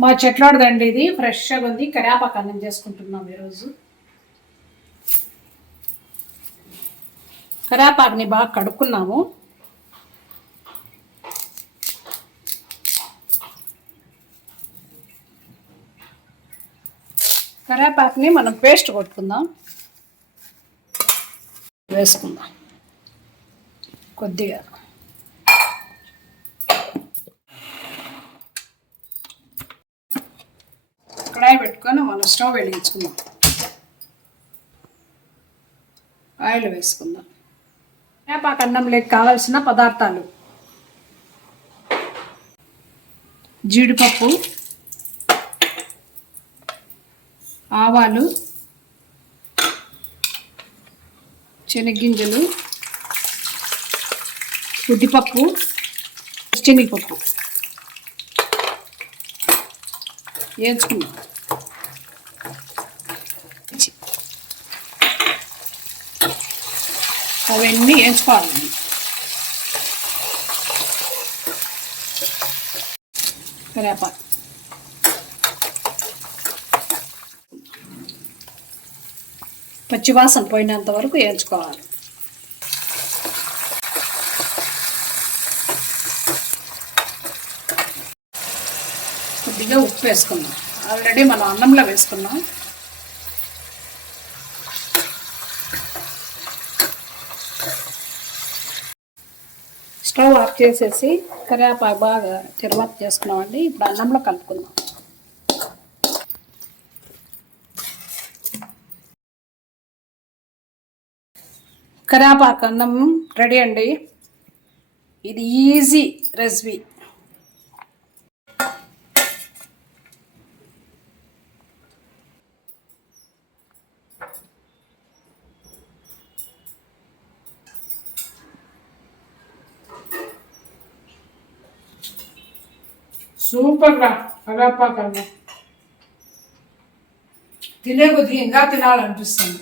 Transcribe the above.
మా చెట్లాడదండి ఇది. ఫ్రెష్గా ఉంది. కరేపాకు అన్నం చేసుకుంటున్నాం ఈరోజు. కరేపాకుని బాగా కడుక్కున్నాము. కరేపాకుని మనం పేస్ట్ కొట్టుకుందాం. వేసుకుందాం. కొద్దిగా. పెట్టుకొని మనం స్టవ్ వెలిగించుకుందాం. ఆయిల్ వేసుకుందాం. వేపాకు అన్నంలోకి కావాల్సిన పదార్థాలు. జీడిపప్పు ఆవాలు శనగ్గింజలు ఉద్దిపప్పు శనగపప్పు. వేయించుకున్నాం అవన్నీ వేయించుకోవాలండి కరేపాకు పచ్చివాసన పోయినంత వరకు వేయించుకోవాలి. కొద్దిగా ఉప్పు వేసుకుందాం. ఆల్రెడీ మనం అన్నంలో వేసుకున్నాం. స్టవ్ ఆఫ్ చేసేసి కరివేపాకు బాగా తిరువాత చేసుకున్నామండి. ఇప్పుడు అన్నంలో కలుపుకుందాం. కరివేపాకు అన్నం రెడీ అండి. ఇది ఈజీ రెసిపీ. సూపర్గా కరివేపాకు కన్నా తినే కొద్దిగా ఇంకా తినాలనిపిస్తుంది.